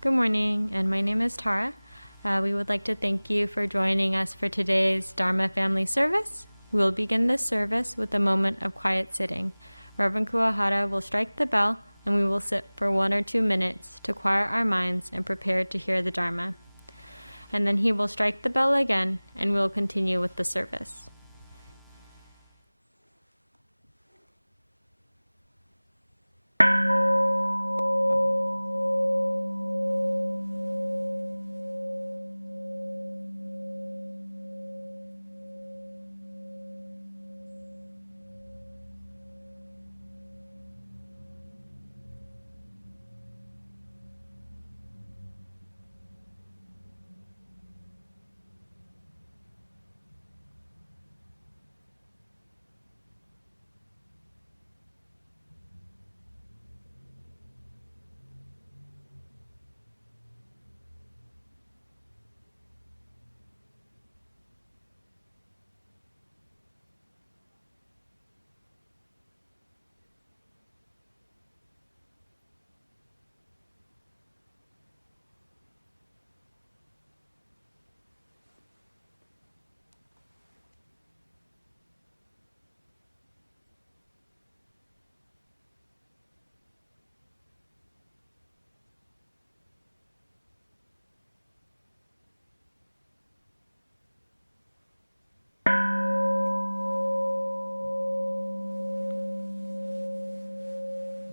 Good morning, and my name is Tara. We would like to thank you for joining us for today's Dharma family service. We will begin this service with a moment of quiet sitting. Reverend Kuwahara will strike the bell, and we will sit for 1 or 2 minutes to quiet our minds and prepare to hear the Dharma. And then he will strike the bell again, and we will continue with the service.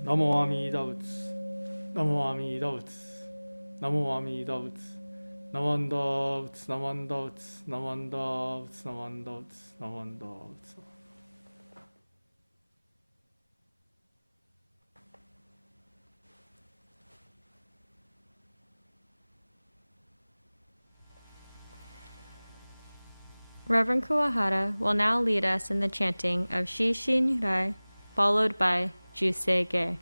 Namo Amida Butsu, Namo Amida Butsu, Namo Amida Butsu, Namanda Butsu, Namanda Butsu, Namanda Butsu, Namanda Butsu, Namanda Butsu. Reverend Kuwahara will now lead us in the chanting of Shishin Rai, followed by Jusei Ge.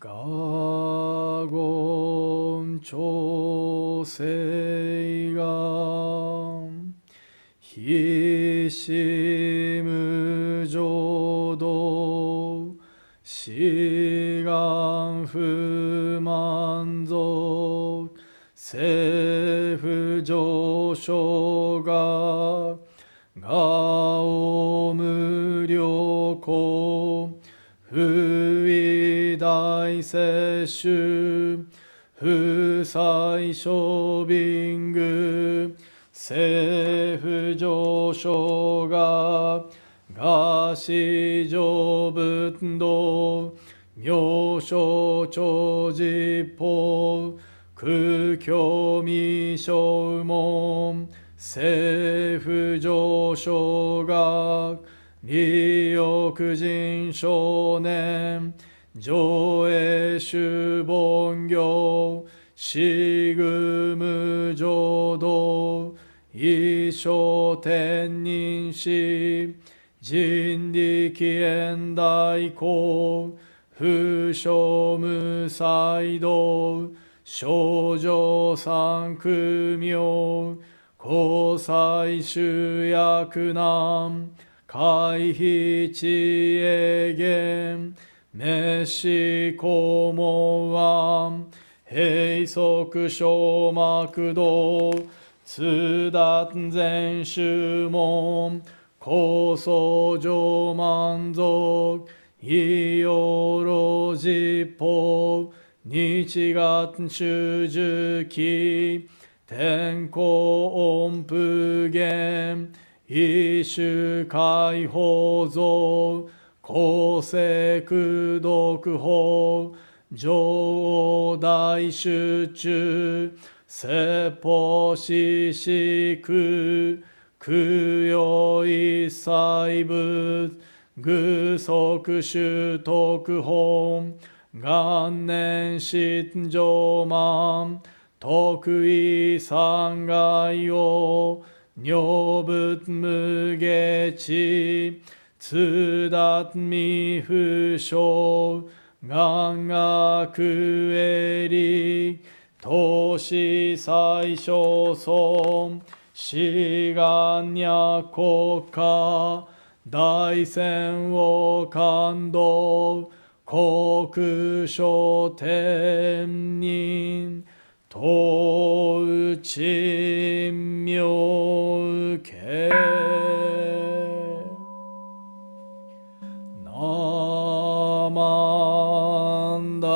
Gagon chosei ga hishimu jodo shigan fu 政府上昇が我無良行不意大摂取不採処便具政府上昇が我史上仏道妙正長実法空虚未小門政府上昇学利欲人少年上映主凡行死具無浄土一生天人死人力縁大公不傷無才道少女三苦妙交際集約難回避知恵言滅死公門案閉塞小膜道通達全宗門高僧上満足異様老実法日月中寿期天候音符言一種解放像公正功徳法上王大集中説法四四空空用一切仏具足修徳本元年心上満徳意三害を女仏無下知通達未不詳願学営利投資最小損志願や国家大戦を感動国書天人東内妙慶ナマンダブ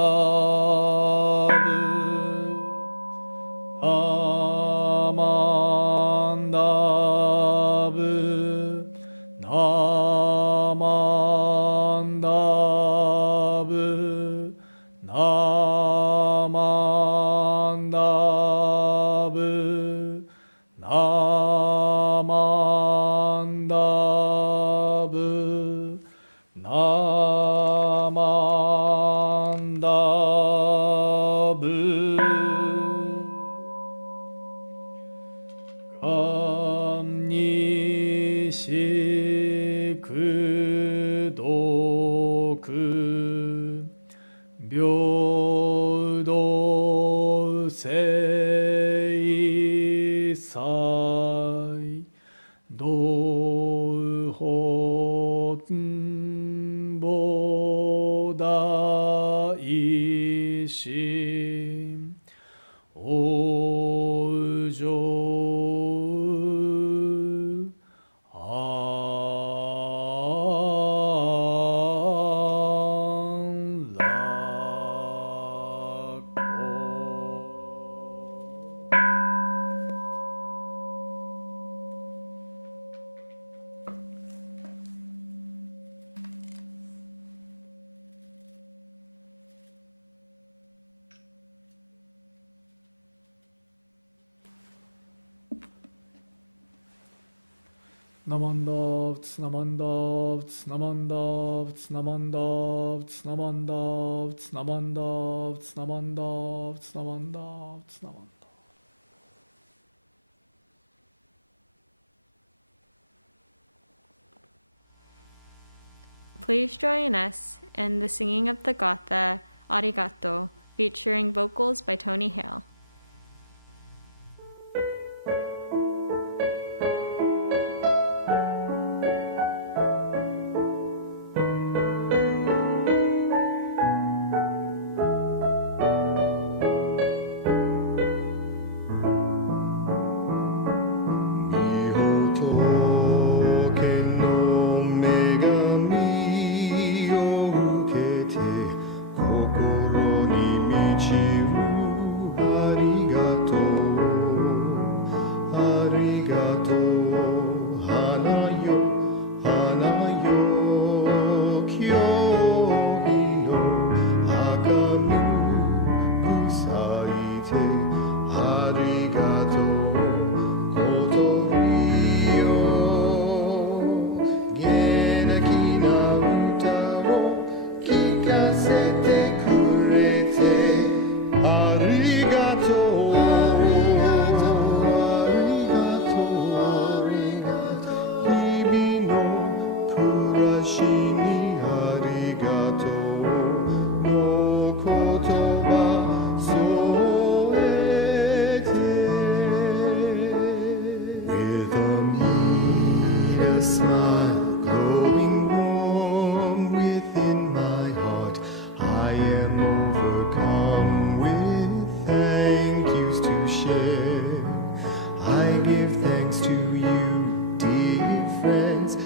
アマンダブナマンダブナマンダブナマンダブナマンダブ観にしくどく平等聖祭道法菩提心往生安楽ナマンダーツナマンダーツナマンダーツナマンダーツナマンダーツナマンダーツナマンダーツナマンダーツナマンダー。Please join us in the singing of the Gatha Arigato, featuring vocals by Tony Hale. smile glowing warm within my heart. I am overcome with thank yous to share. I give thanks to you, dear friends,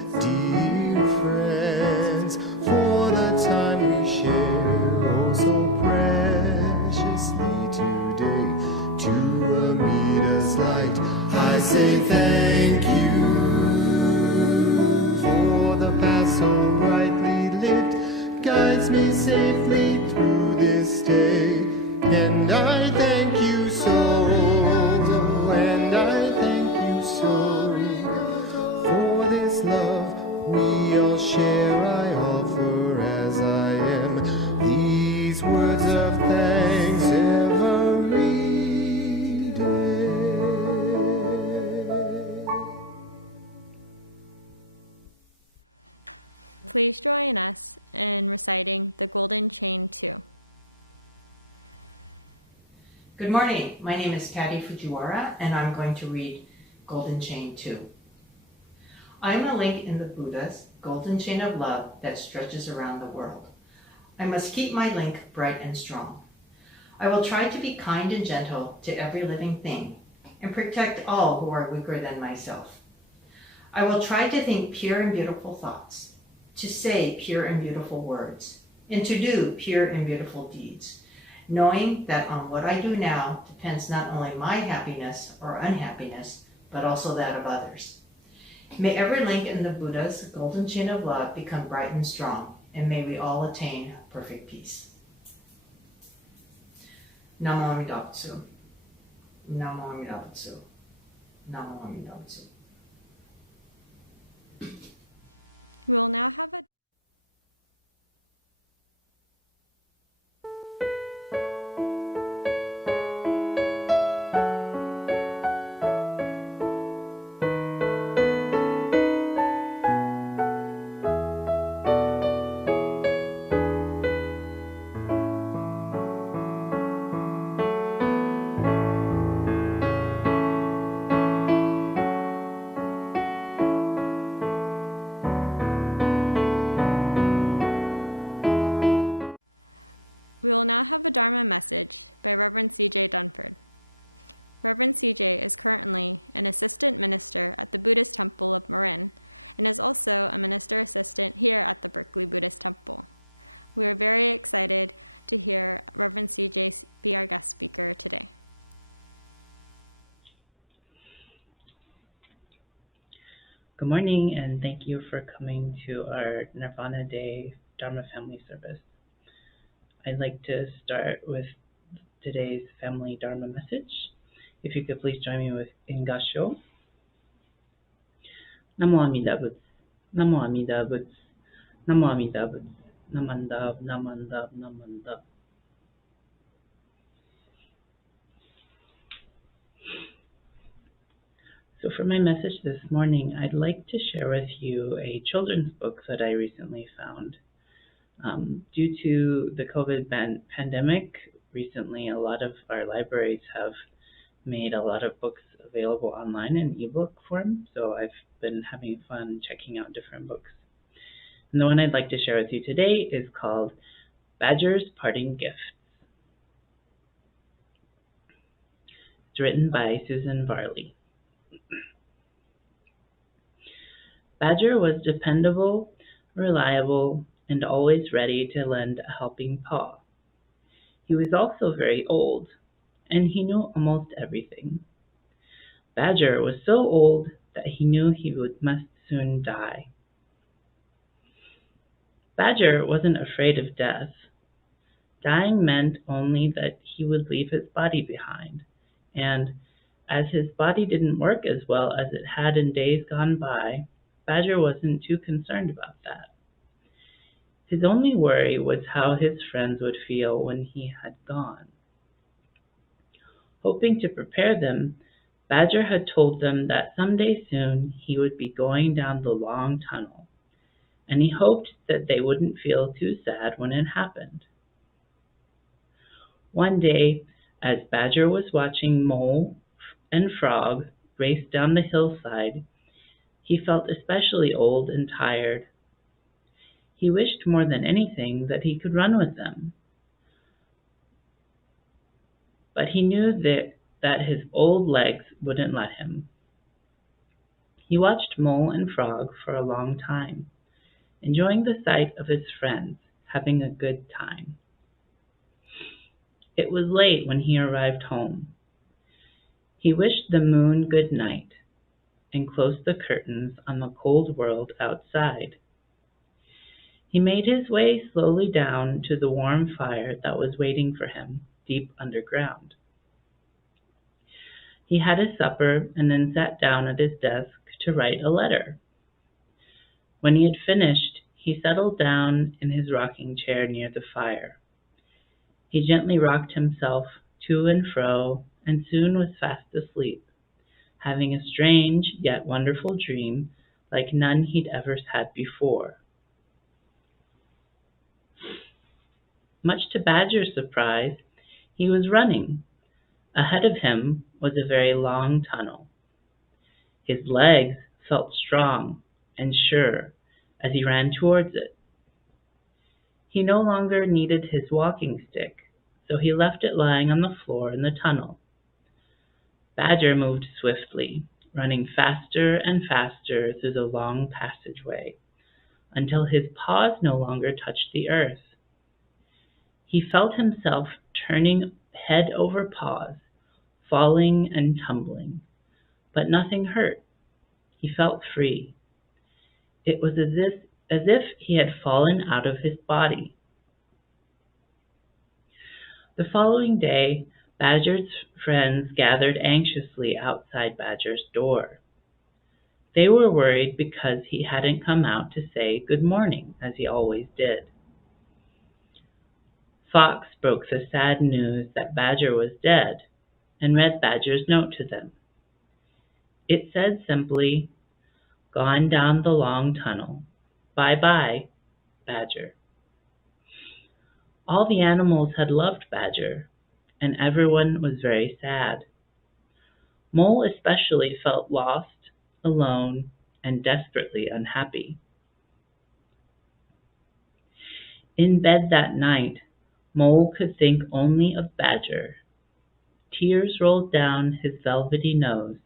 for the time we share, oh so preciously today. To Amita's light, I say thank you for the path so brightly lit, guides me safely through this day. And I thank you so, and I thank you so, for this love we all share. I offer as I am these words of thanks every day. Please join us in reciting the Golden Chain 2. Good morning. My name is Kati Fujiwara, and I'm going to read Golden Chain 2. I am a link in the Buddha's golden chain of love that stretches around the world. I must keep my link bright and strong. I will try to be kind and gentle to every living thing and protect all who are weaker than myself. I will try to think pure and beautiful thoughts, to say pure and beautiful words, and to do pure and beautiful deeds, knowing that on what I do now depends not only my happiness or unhappiness, but also that of others. May every link in the Buddha's golden chain of love become bright and strong, and may we all attain perfect peace. Namo Amida Butsu. Namo Amida Butsu. Namo Amida Butsu. We will now have a We will now have a Dharma message by Reverend C.J. Dunford. Reverend C.J. is currently an assistant minister at the Buddhist Temple of Marin and is also a minister assistant here at the Berkeley Buddhist Temple. We are very excited to hear Reverend C.J. be our guest speaker today. Good morning, and thank you for coming to our Nirvana Day Dharma Family Service. I'd like to start with today's family Dharma message. If you could please join me in Gassho. Namo Amida Butsu, Namo Amida Butsu, Namo Amida Butsu, Namandab, Namandab, Namandab. So for my message this morning, I'd like to share with you a children's book that I recently found. Due to the COVID pandemic, recently a lot of our libraries have made a lot of books available online in ebook form, so I've been having fun checking out different books. And the one I'd like to share with you today is called Badger's Parting Gift. It's written by Susan Varley. Badger was dependable, reliable, and always ready to lend a helping paw. He was also very old, and he knew almost everything. Badger was so old that he knew he must soon die. Badger wasn't afraid of death. Dying meant only that he would leave his body behind, and as his body didn't work as well as it had in days gone by, Badger wasn't too concerned about that. His only worry was how his friends would feel when he had gone. Hoping to prepare them, Badger had told them that someday soon he would be going down the long tunnel, and he hoped that they wouldn't feel too sad when it happened. One day, as Badger was watching Mole and Frog race down the hillside, He felt especially old and tired. He wished more than anything that he could run with them, but he knew that his old legs wouldn't let him. He watched Mole and Frog for a long time, enjoying the sight of his friends having a good time. It was late when he arrived home. He wished the moon good night and closed the curtains on the cold world outside. He made his way slowly down to the warm fire that was waiting for him deep underground. He had his supper and then sat down at his desk to write a letter. When he had finished, he settled down in his rocking chair near the fire. He gently rocked himself to and fro and soon was fast asleep, having a strange yet wonderful dream like none he'd ever had before. Much to Badger's surprise, he was running. Ahead of him was a very long tunnel. His legs felt strong and sure as he ran towards it. He no longer needed his walking stick, so he left it lying on the floor in the tunnel. Badger moved swiftly, running faster and faster through the long passageway, until his paws no longer touched the earth. He felt himself turning head over paws, falling and tumbling, but nothing hurt. He felt free. It was as if he had fallen out of his body. The following day, Badger's friends gathered anxiously outside Badger's door. They were worried because he hadn't come out to say good morning as he always did. Fox broke the sad news that Badger was dead and read Badger's note to them. It said simply, "Gone down the long tunnel. Bye-bye, Badger." All the animals had loved Badger, and everyone was very sad. Mole especially felt lost, alone, and desperately unhappy. In bed that night, Mole could think only of Badger. Tears rolled down his velvety nose,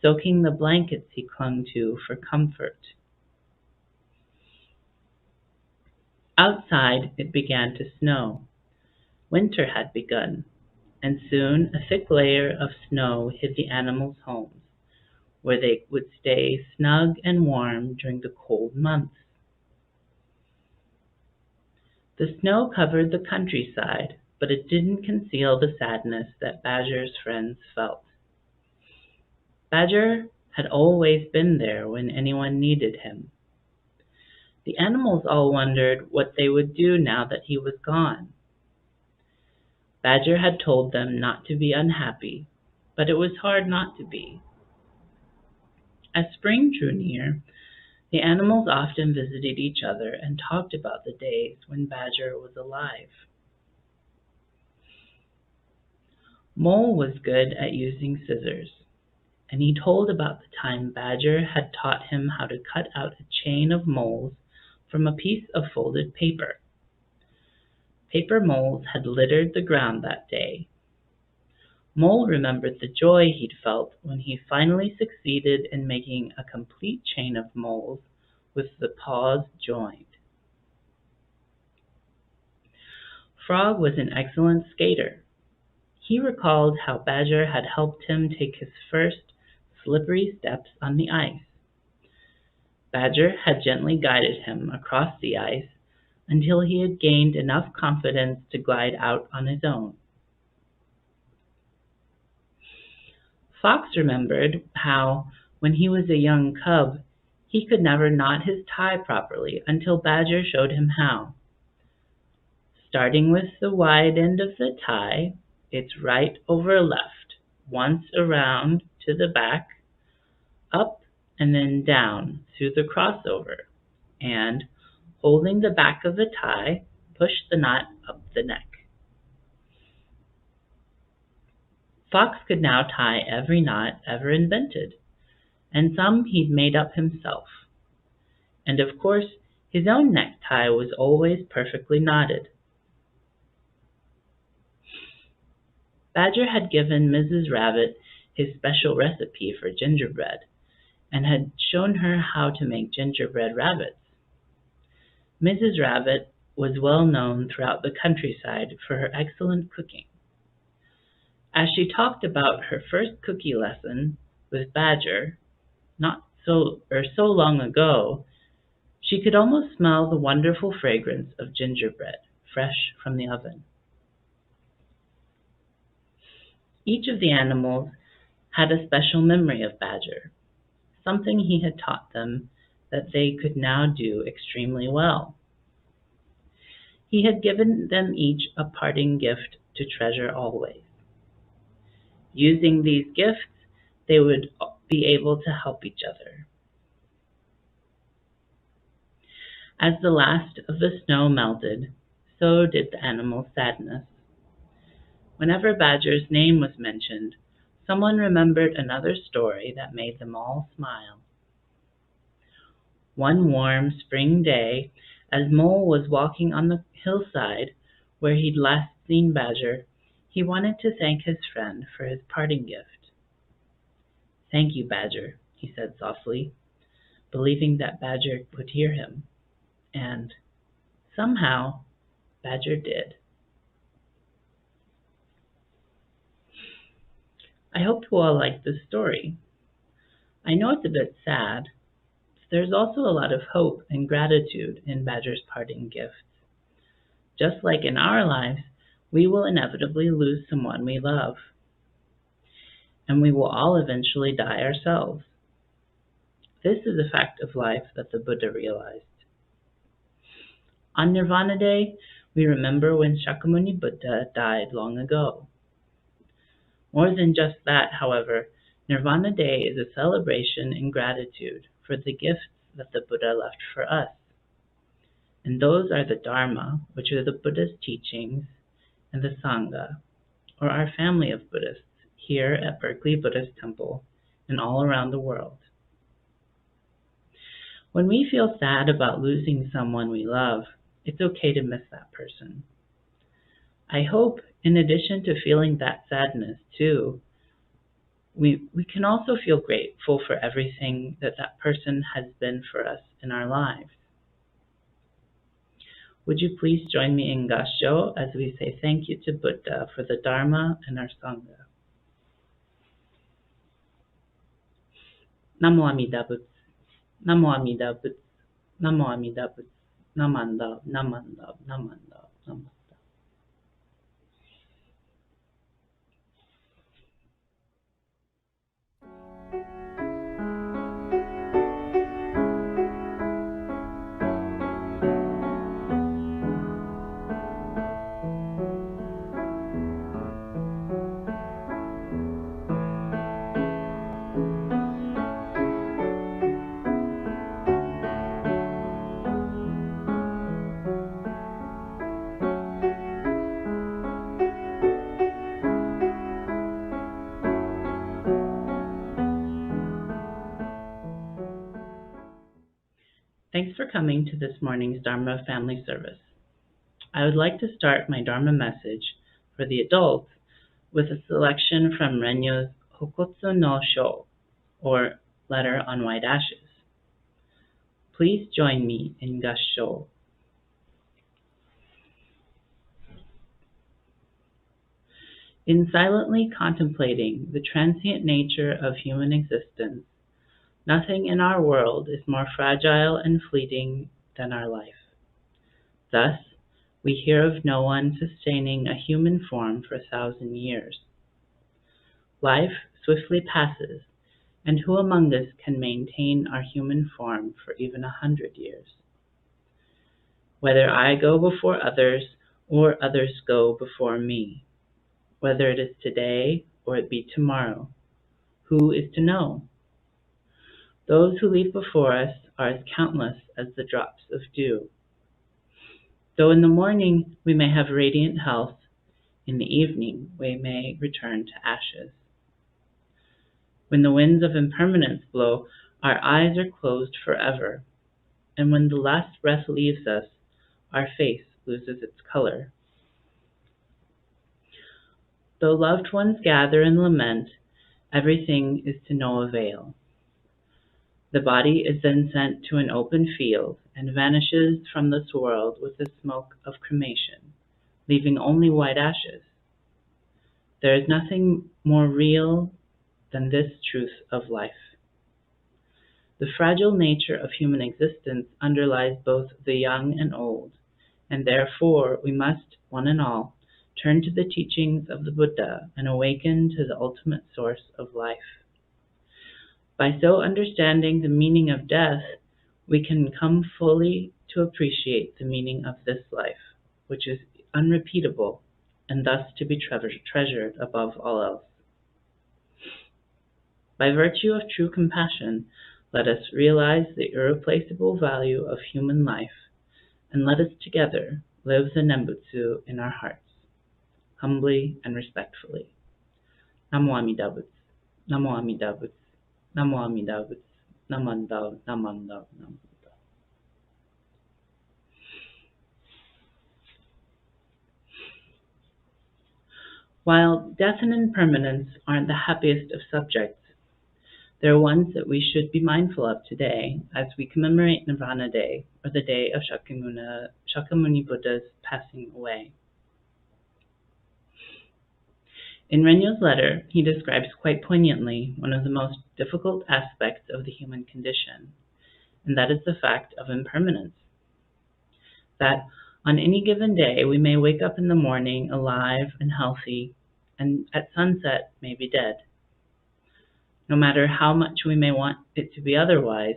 soaking the blankets he clung to for comfort. Outside, it began to snow. Winter had begun, and soon a thick layer of snow hid the animals' homes, where they would stay snug and warm during the cold months. The snow covered the countryside, but it didn't conceal the sadness that Badger's friends felt. Badger had always been there when anyone needed him. The animals all wondered what they would do now that he was gone. Badger had told them not to be unhappy, but it was hard not to be. As spring drew near, the animals often visited each other and talked about the days when Badger was alive. Mole was good at using scissors, and he told about the time Badger had taught him how to cut out a chain of moles from a piece of folded paper. Paper moles had littered the ground that day. Mole remembered the joy he'd felt when he finally succeeded in making a complete chain of moles with the paws joined. Frog was an excellent skater. He recalled how Badger had helped him take his first slippery steps on the ice. Badger had gently guided him across the ice until he had gained enough confidence to glide out on his own. Fox remembered how, when he was a young cub, he could never knot his tie properly until Badger showed him how. Starting with the wide end of the tie, it's right over left, once around to the back, up and then down through the crossover, and, holding the back of the tie, push the knot up the neck. Fox could now tie every knot ever invented, and some he'd made up himself. And of course, his own necktie was always perfectly knotted. Badger had given Mrs. Rabbit his special recipe for gingerbread, and had shown her how to make gingerbread rabbits. Mrs. Rabbit was well known throughout the countryside for her excellent cooking. As she talked about her first cookie lesson with Badger, not so long ago, she could almost smell the wonderful fragrance of gingerbread, fresh from the oven. Each of the animals had a special memory of Badger, something he had taught them that they could now do extremely well. He had given them each a parting gift to treasure always. Using these gifts, they would be able to help each other. As the last of the snow melted, so did the animals' sadness. Whenever Badger's name was mentioned, someone remembered another story that made them all smile. One warm spring day, as Mole was walking on the hillside where he'd last seen Badger, he wanted to thank his friend for his parting gift. "Thank you, Badger," he said softly, believing that Badger would hear him. And somehow, Badger did. I hope you all liked this story. I know it's a bit sad, but there's also a lot of hope and gratitude in Badger's parting gift. Just like in our lives, we will inevitably lose someone we love. And we will all eventually die ourselves. This is a fact of life that the Buddha realized. On Nirvana Day, we remember when Shakyamuni Buddha died long ago. More than just that, however, Nirvana Day is a celebration in gratitude for the gifts that the Buddha left for us. And those are the Dharma, which are the Buddha's teachings, and the Sangha, or our family of Buddhists here at Berkeley Buddhist Temple and all around the world. When we feel sad about losing someone we love, it's okay to miss that person. I hope, in addition to feeling that sadness too, we can also feel grateful for everything that that person has been for us in our lives. Would you please join me in Gassho as we say thank you to Buddha for the Dharma and our Sangha. Namo Amida Butsu, Namo Amida Butsu, Namo Amida Butsu, Namanda, Namanda, Namanda, Namanda. Thanks for coming to this morning's Dharma family service. I would like to start my Dharma message for the adults with a selection from Renyo's Hokotsu no Sho, or Letter on White Ashes. Please join me in Gassho. In silently contemplating the transient nature of human existence, nothing in our world is more fragile and fleeting than our life. Thus, we hear of no one sustaining a human form for 1,000 years. Life swiftly passes, and who among us can maintain our human form for even 100 years? Whether I go before others, or others go before me, whether it is today or it be tomorrow, who is to know? Those who leave before us are as countless as the drops of dew. Though in the morning we may have radiant health, in the evening we may return to ashes. When the winds of impermanence blow, our eyes are closed forever, and when the last breath leaves us, our face loses its color. Though loved ones gather and lament, everything is to no avail. The body is then sent to an open field and vanishes from this world with the smoke of cremation, leaving only white ashes. There is nothing more real than this truth of life. The fragile nature of human existence underlies both the young and old, and therefore we must, one and all, turn to the teachings of the Buddha and awaken to the ultimate source of life. By so understanding the meaning of death, we can come fully to appreciate the meaning of this life, which is unrepeatable and thus to be treasured above all else. By virtue of true compassion, let us realize the irreplaceable value of human life, and let us together live the Nembutsu in our hearts, humbly and respectfully. Namo Amida Butsu, Namo Amida Butsu, Namo Amida Butsu, Namandao, Namandao, Namandao. While death and impermanence aren't the happiest of subjects, they're ones that we should be mindful of today as we commemorate Nirvana Day, or the day of Shakyamuni Buddha's passing away. In Renyo's letter, he describes quite poignantly one of the most difficult aspects of the human condition, and that is the fact of impermanence. That on any given day we may wake up in the morning alive and healthy, and at sunset may be dead. No matter how much we may want it to be otherwise,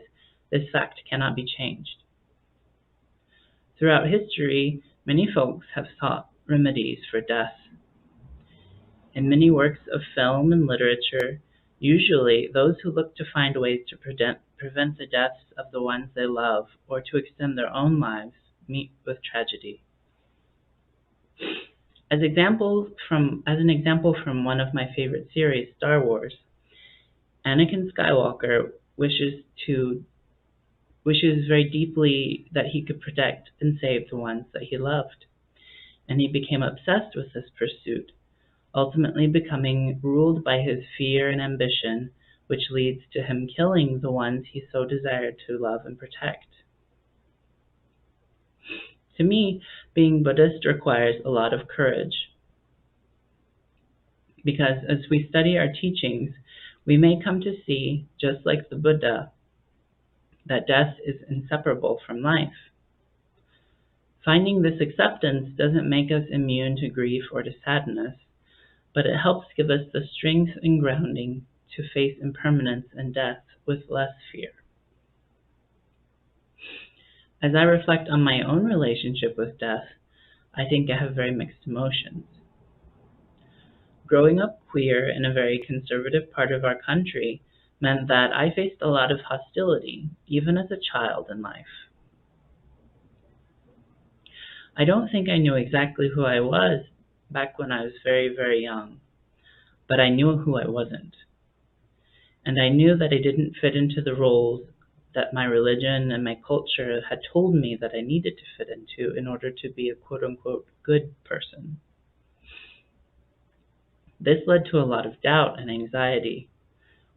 this fact cannot be changed. Throughout history, many folks have sought remedies for death. In many works of film and literature, usually those who look to find ways to prevent the deaths of the ones they love or to extend their own lives meet with tragedy. As an example from one of my favorite series, Star Wars, Anakin Skywalker wishes very deeply that he could protect and save the ones that he loved, and he became obsessed with this pursuit, ultimately becoming ruled by his fear and ambition, which leads to him killing the ones he so desired to love and protect. To me, being Buddhist requires a lot of courage, because as we study our teachings, we may come to see, just like the Buddha, that death is inseparable from life. Finding this acceptance doesn't make us immune to grief or to sadness, but it helps give us the strength and grounding to face impermanence and death with less fear. As I reflect on my own relationship with death, I think I have very mixed emotions. Growing up queer in a very conservative part of our country meant that I faced a lot of hostility, even as a child in life. I don't think I knew exactly who I was back when I was very, very young, but I knew who I wasn't. And I knew that I didn't fit into the roles that my religion and my culture had told me that I needed to fit into in order to be a quote-unquote good person. This led to a lot of doubt and anxiety,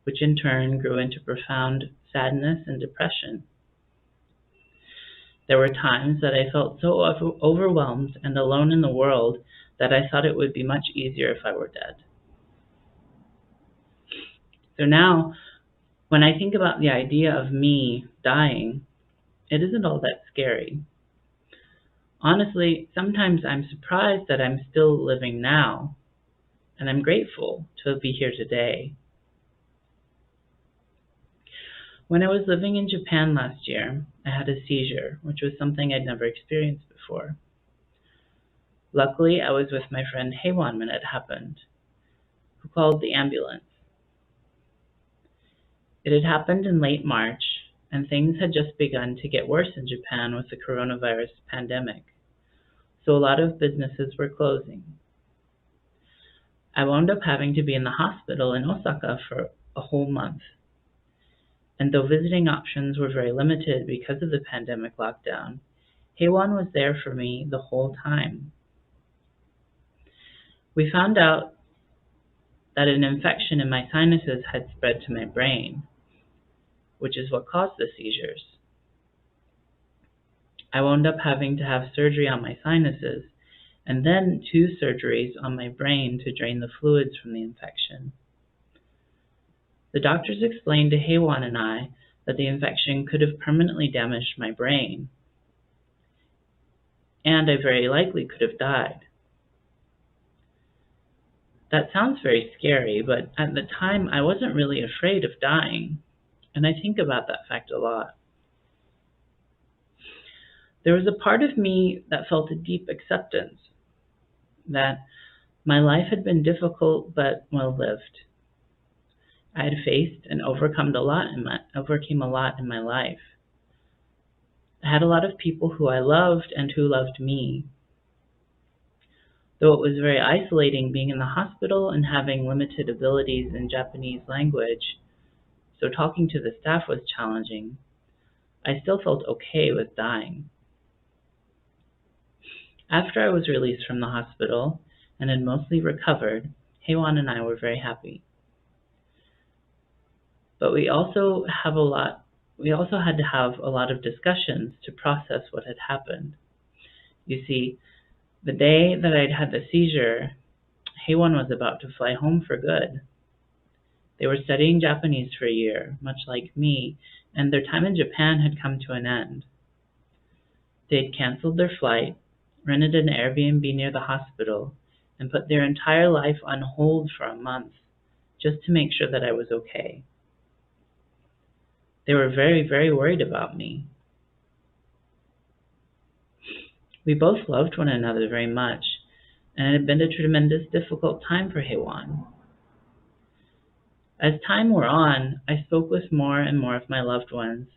which in turn grew into profound sadness and depression. There were times that I felt so overwhelmed and alone in the world that I thought it would be much easier if I were dead. So now, when I think about the idea of me dying, it isn't all that scary. Honestly, sometimes I'm surprised that I'm still living now, and I'm grateful to be here today. When I was living in Japan last year, I had a seizure, which was something I'd never experienced before. Luckily, I was with my friend Heiwan when it happened, who called the ambulance. It had happened in late March, and things had just begun to get worse in Japan with the coronavirus pandemic, so a lot of businesses were closing. I wound up having to be in the hospital in Osaka for a whole month. And though visiting options were very limited because of the pandemic lockdown, Heiwan was there for me the whole time. We found out that an infection in my sinuses had spread to my brain, which is what caused the seizures. I wound up having to have surgery on my sinuses and then 2 surgeries on my brain to drain the fluids from the infection. The doctors explained to Heiwan and I that the infection could have permanently damaged my brain, and I very likely could have died. That sounds very scary, but at the time I wasn't really afraid of dying, and I think about that fact a lot. There was a part of me that felt a deep acceptance that my life had been difficult but well lived. I had faced and overcame a lot in my life. I had a lot of people who I loved and who loved me. Though it was very isolating being in the hospital and having limited abilities in Japanese language, so talking to the staff was challenging, I still felt okay with dying. After I was released from the hospital and had mostly recovered, Heiwan and I were very happy. But we also had to have a lot of discussions to process what had happened. You see, the day that I'd had the seizure, Heiwan was about to fly home for good. They were studying Japanese for a year, much like me, and their time in Japan had come to an end. They had canceled their flight, rented an Airbnb near the hospital, and put their entire life on hold for a month, just to make sure that I was okay. They were very, very worried about me. We both loved one another very much, and it had been a tremendous difficult time for Heiwan. As time wore on, I spoke with more and more of my loved ones,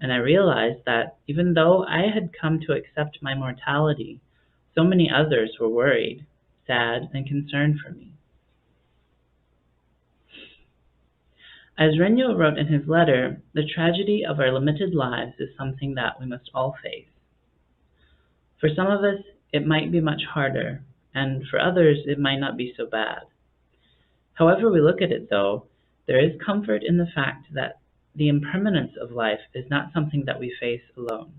and I realized that even though I had come to accept my mortality, so many others were worried, sad, and concerned for me. As Renyo wrote in his letter, the tragedy of our limited lives is something that we must all face. For some of us, it might be much harder, and for others, it might not be so bad. However we look at it, though, there is comfort in the fact that the impermanence of life is not something that we face alone.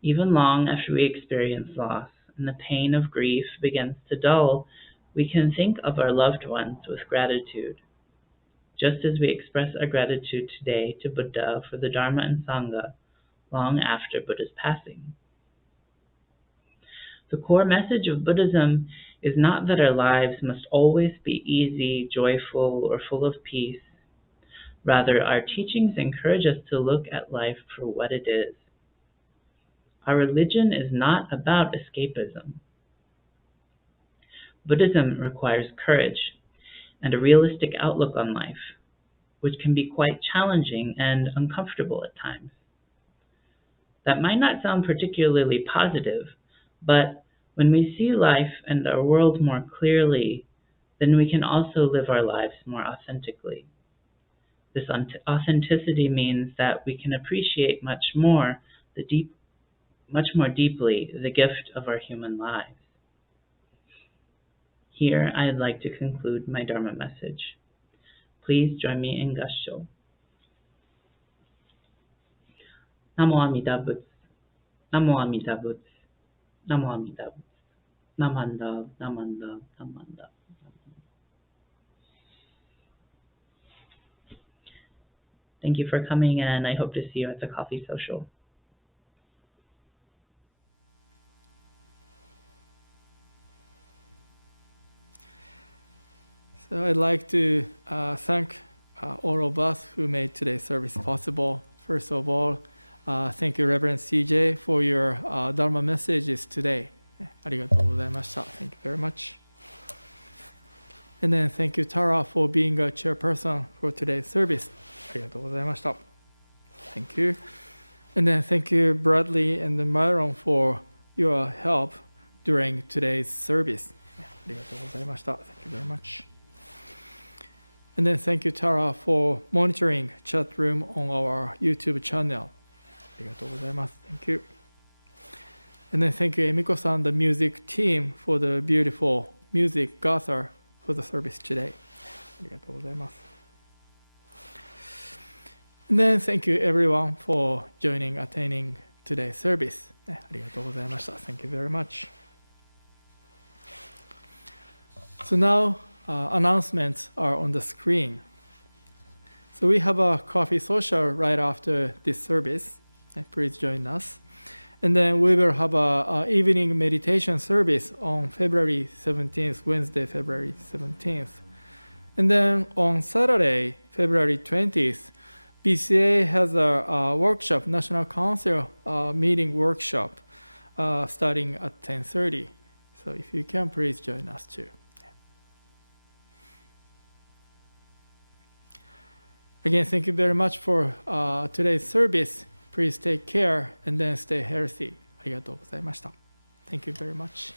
Even long after we experience loss and the pain of grief begins to dull, we can think of our loved ones with gratitude, just as we express our gratitude today to Buddha for the Dharma and Sangha long after Buddha's passing. The core message of Buddhism is not that our lives must always be easy, joyful, or full of peace. Rather, our teachings encourage us to look at life for what it is. Our religion is not about escapism. Buddhism requires courage and a realistic outlook on life, which can be quite challenging and uncomfortable at times. That might not sound particularly positive, but when we see life and our world more clearly, then we can also live our lives more authentically. This authenticity means that we can appreciate much more deeply the gift of our human lives. Here, I'd like to conclude my Dharma message. Please join me in Gassho. Namo Amida Butsu. Namo Amida Butsu. Namo Amida Butsu. Namanda, Namanda, Namanda. Thank you for coming, and I hope to see you at the coffee social. So I'd like to thank all of us who made today's service possible. First of all, thank you, Reverend CJ, for your Dharma messages today. ありがとうございました. Thank you very much. And then thank you, Tara, for being a chairperson for today's service. ありがとうございました. Thank you. And then thank you, Bradley and Myron, for your help during today's service. ありがとうございました. Thank you very much. And then thank you, Tara, for monitoring chat room on our YouTube channel. ありがとうございます。Thank you. And then thank you, Emiko-san, the music team, for the beautiful music gather for the service today. ありがとうございます。And then thank you everyone for joining, attending today's service. ありがとうございました。Thank you very much. So now announcements are on the screen. So we have a coffee social right after this service. Please join us. And then we will have a evening meditation service on February 17th, Wednesday, February 17th. And then on Saturday, February 20th, BCA has a workshop, National Council meeting workshop, starting at 10:30. So if you can, please join us too. Again, thank you very much for today's service. Please take care and then stay healthy. ありがとうございました。Thank you very much.